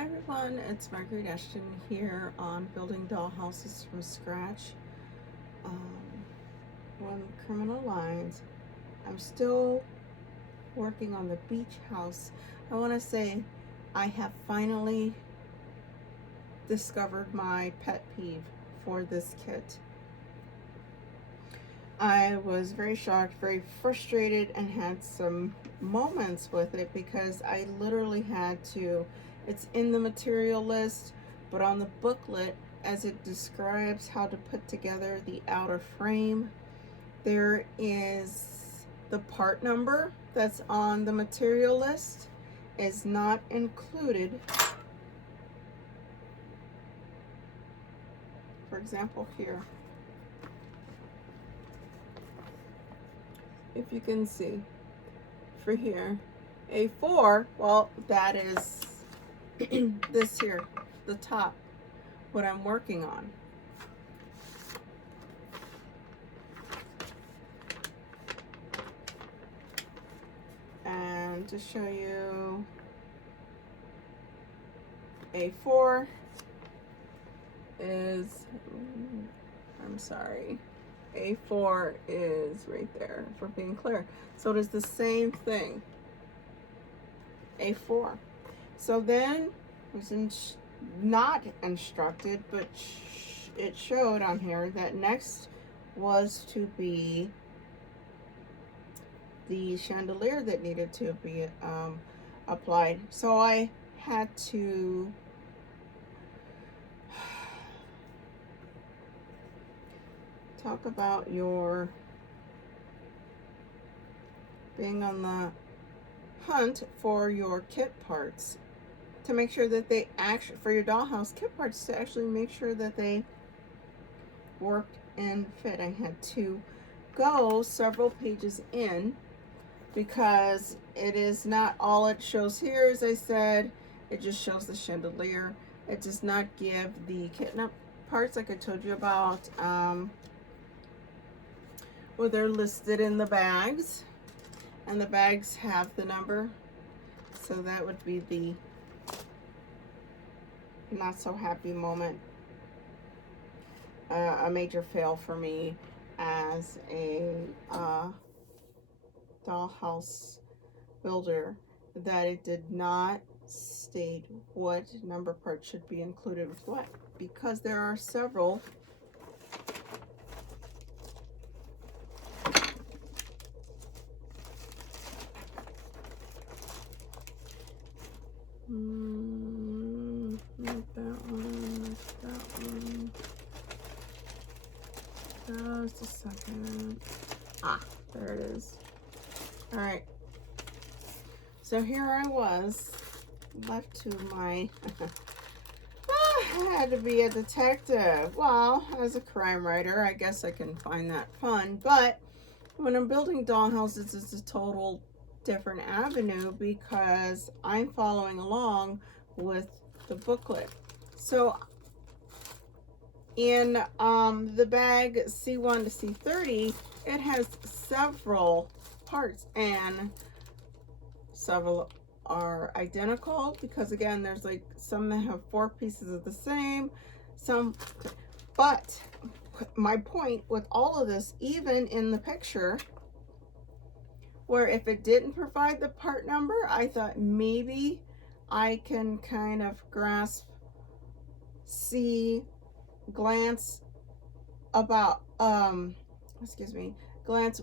Hi everyone, it's Margaret Ashton here on Building Dollhouses from Scratch. On Criminal Lines. I'm still working on the beach house. I want to say I have finally discovered my pet peeve for this kit. I was very shocked, very frustrated, and had some moments with it because I literally had to, it's in the material list, but on the booklet, as it describes how to put together the outer frame, there is the part number that's on the material list is not included. For example, here, if you can see for here, A4, well, that is this here, the top, what I'm working on. And to show you, A4 is, I'm sorry, A4 is right there, for being clear. So it is the same thing, A4. So then it was not instructed, but it showed on here that next was to be the chandelier that needed to be applied. So I had to talk about your being on the hunt for your kit parts to make sure that they actually, for your dollhouse kit parts, to actually make sure that they worked and fit. I had to go several pages in because it is not all it shows here. As I said, it just shows the chandelier. It does not give the kit parts like I told you about, where they're listed in the bags, and the bags have the number. So that would be the not so happy moment, a major fail for me as a dollhouse builder, that it did not state what number parts should be included with what, because there are several not that one, that one. Just a second. There it is. All right. So here I was, left to my, I had to be a detective. Well, as a crime writer, I guess I can find that fun. But when I'm building dollhouses, it's a total different avenue because I'm following along with the booklet. So in the bag C1 to C30, it has several parts, and several are identical because, again, there's like some that have 4 pieces of the same, some, but my point with all of this, even in the picture, where if it didn't provide the part number, I thought maybe I can kind of grasp, see, glance about, glance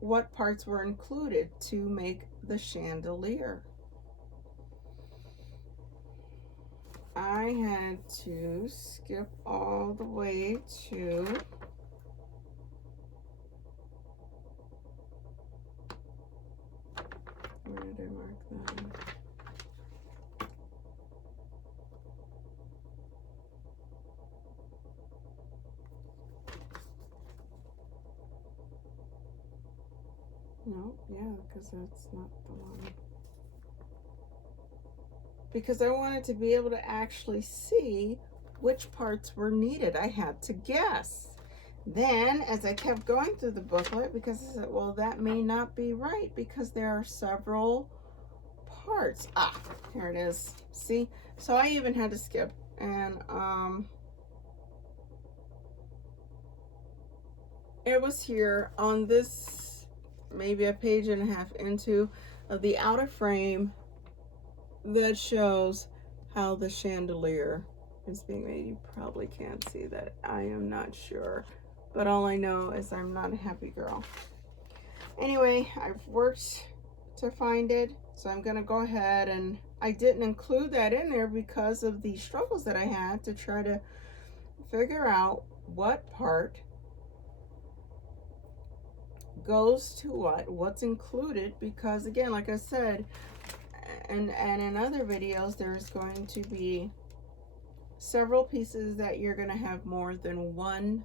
what parts were included to make the chandelier. I had to skip all the way to where did I mark that? No, yeah, because that's not the one. Because I wanted to be able to actually see which parts were needed. I had to guess. Then, as I kept going through the booklet, because I said, well, that may not be right because there are several parts. Ah, here it is. See? So I even had to skip. And it was here on this, maybe a page and a half into of the outer frame that shows how the chandelier is being made. You probably can't see that. I am not sure. But all I know is I'm not a happy girl. Anyway, I've worked to find it. So I'm going to go ahead, and I didn't include that in there because of the struggles that I had to try to figure out what part goes to what's included, because again, like I said, and in other videos, there's going to be several pieces that you're going to have more than one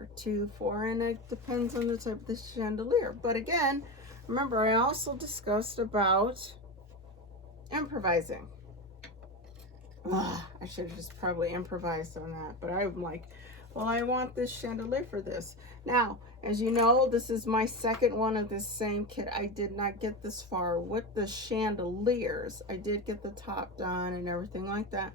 or two for, and it depends on the type of the chandelier. But again, remember, I also discussed about improvising. Ugh, I should have just probably improvised on that, but I'm like, well, I want this chandelier for this. Now, as you know, this is my second one of this same kit. I did not get this far with the chandeliers. I did get the top done and everything like that,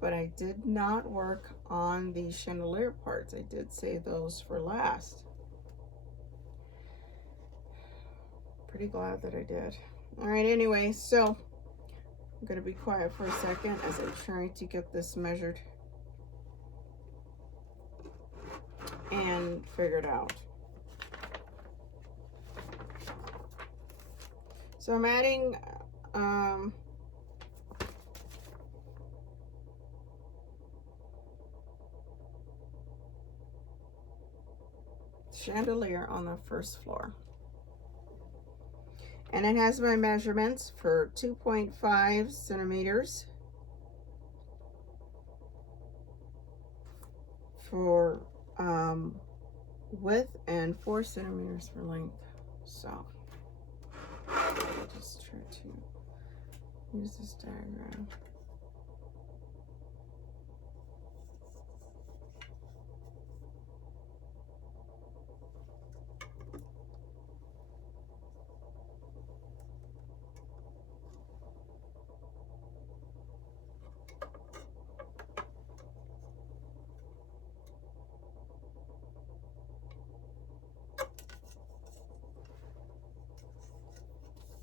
but I did not work on the chandelier parts. I did save those for last. Pretty glad that I did. All right, anyway, so I'm going to be quiet for a second as I'm trying to get this measured and figured out. So I'm adding chandelier on the first floor. And it has my measurements for 2.5 centimeters for width and 4 centimeters for length. So I'll just try to use this diagram.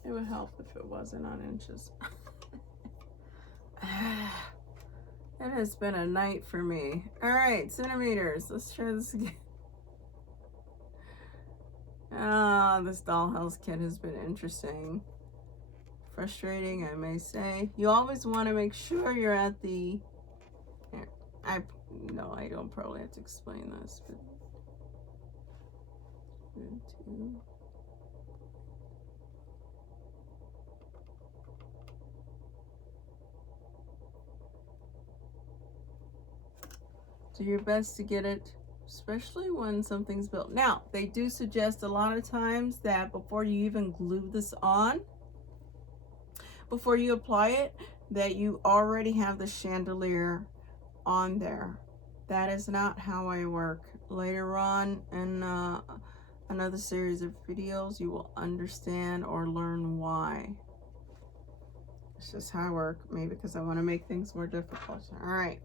It would help if it wasn't on inches. It has been a night for me. All right, centimeters. Let's try this again. Ah, this dollhouse kit has been interesting. Frustrating, I may say. You always want to make sure you're at the... No, I don't probably have to explain this, but... 2. Do your best to get it, especially when something's built. Now, they do suggest a lot of times that before you even glue this on, before you apply it, that you already have the chandelier on there. That is not how I work. Later on in another series of videos, you will understand or learn why. It's just how I work, maybe because I want to make things more difficult. All right.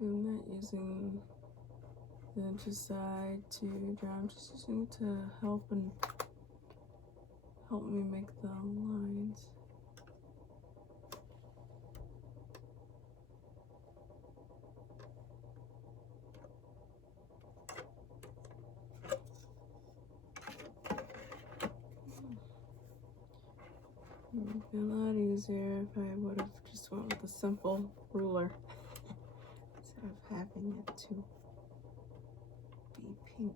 I'm not using the intercide to draw. I'm just using it to help me make the lines. It would be a lot easier if I would have just went with a simple ruler instead of having it to be pink.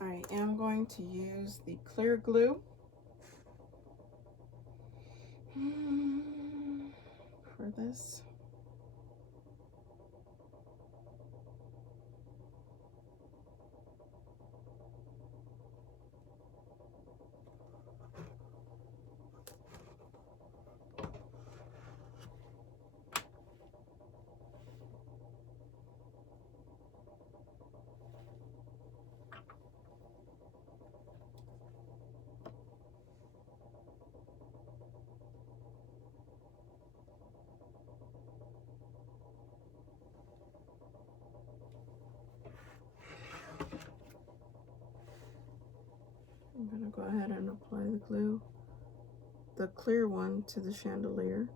I am going to use the clear glue for this. I'm going to go ahead and apply the glue, the clear one, to the chandelier.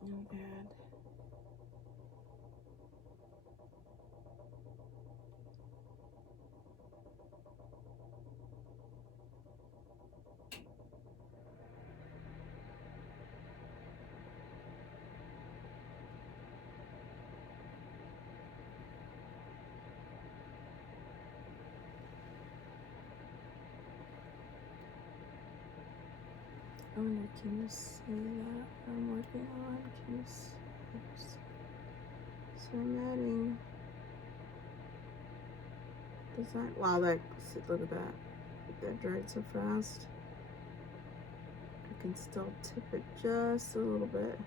And add oh no, can you see that I'm working on? Can you see? Oops. So I'm adding design. Wow, that, look at that. That dried so fast. I can still tip it just a little bit.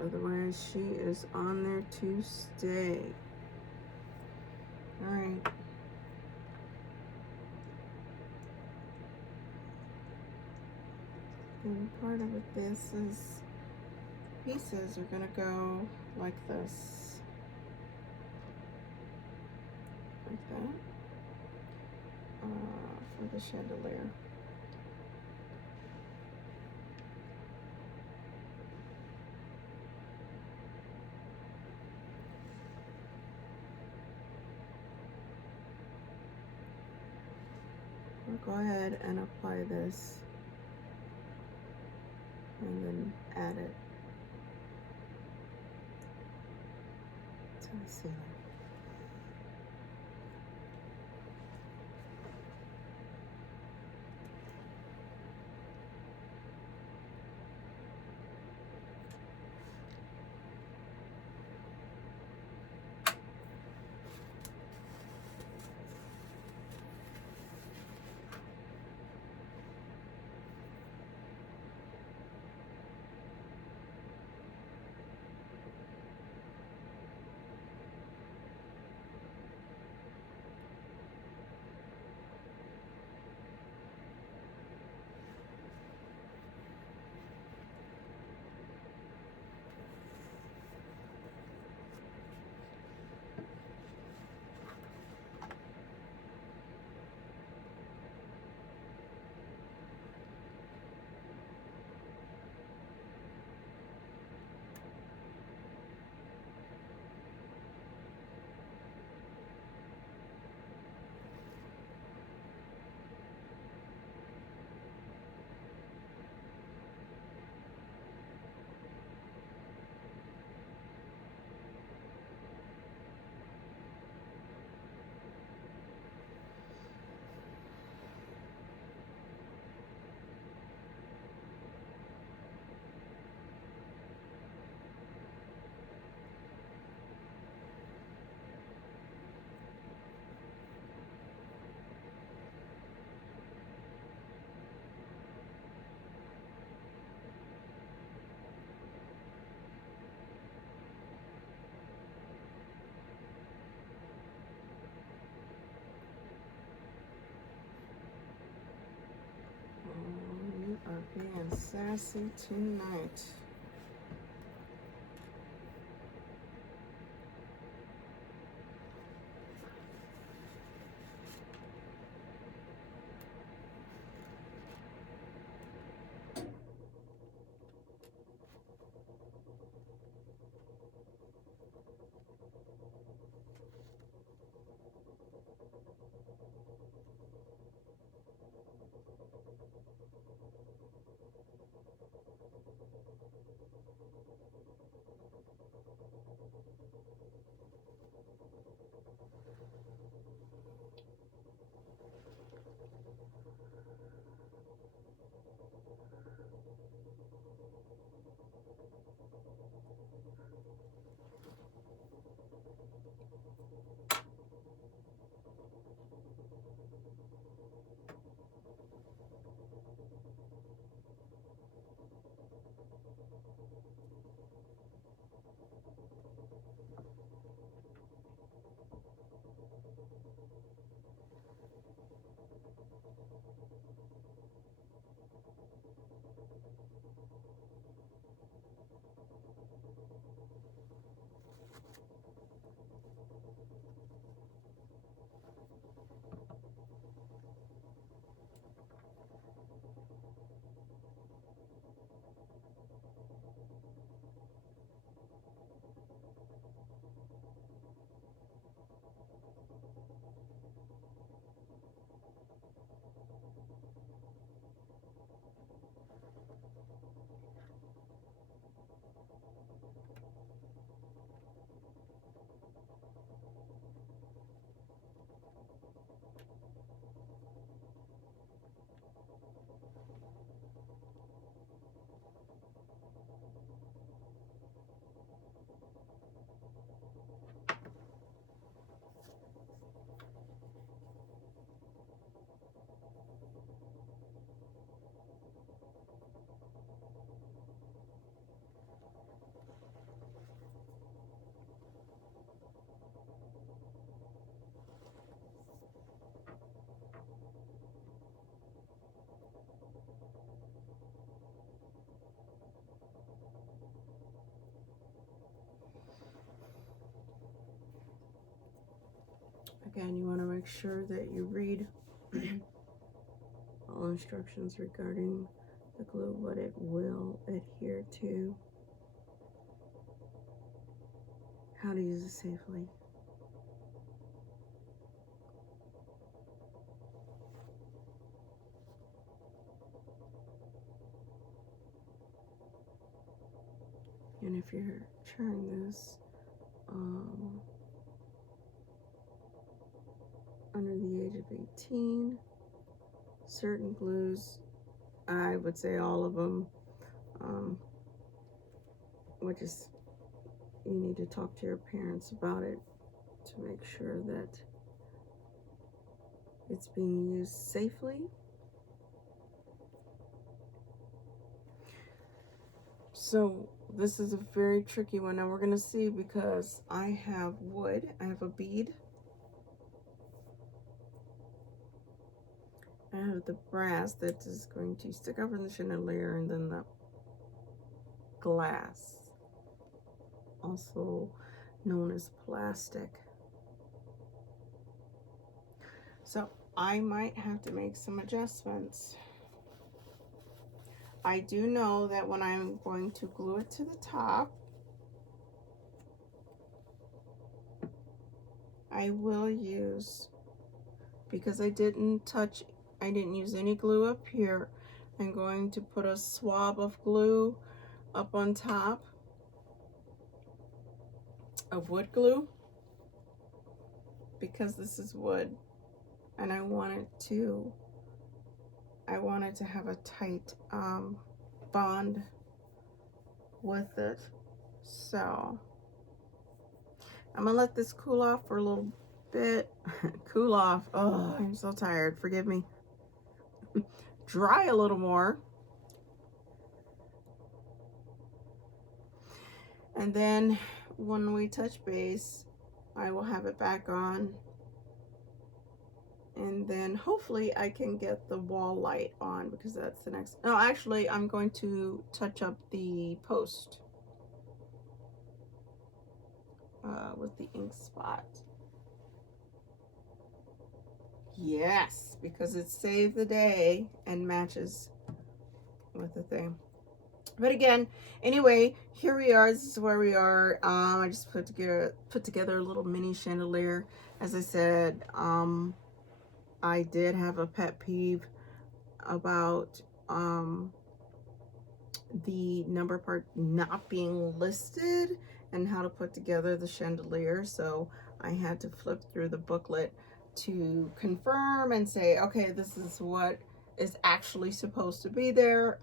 Otherwise, she is on there to stay. All right. And part of it, this is, pieces are gonna go like this. Like that. For the chandelier. I'll go ahead and apply this and then add it to the ceiling. sassy tonight. Again, you want to make sure that you read all instructions regarding the glue, what it will adhere to, how to use it safely. And if you're trying this under the age of 18, certain glues, I would say all of them, which is, you need to talk to your parents about it to make sure that it's being used safely. So this is a very tricky one. Now we're going to see, because I have wood, I have a bead, I have the brass that is going to stick over in the chandelier, and then the glass, also known as plastic. So I might have to make some adjustments. I do know that when I'm going to glue it to the top, I will use, because I didn't use any glue up here, I'm going to put a swab of glue up on top of wood glue, because this is wood and I want it to have a tight bond with it. So I'm gonna let this cool off for a little bit. Cool off. Oh, I'm so tired, forgive me. Dry a little more, and then when we touch base, I will have it back on And then hopefully I can get the wall light on, because that's the next. No, actually, I'm going to touch up the post with the ink spot. Yes, because it saved the day and matches with the thing. But again, anyway, here we are. This is where we are. I just put together a little mini chandelier. As I said, I did have a pet peeve about the number part not being listed and how to put together the chandelier. So I had to flip through the booklet to confirm and say, okay, this is what is actually supposed to be there.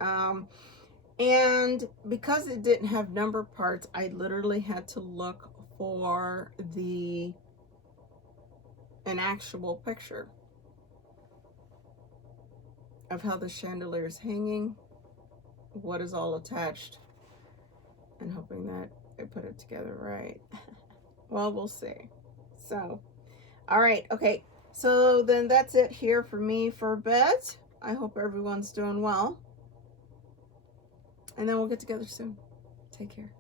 And because it didn't have number parts, I literally had to look for an actual picture of how the chandelier is hanging, what is all attached, and hoping that I put it together right. Well, we'll see. So, all right, okay. So then that's it here for me for a bit. I hope everyone's doing well. And then we'll get together soon. Take care.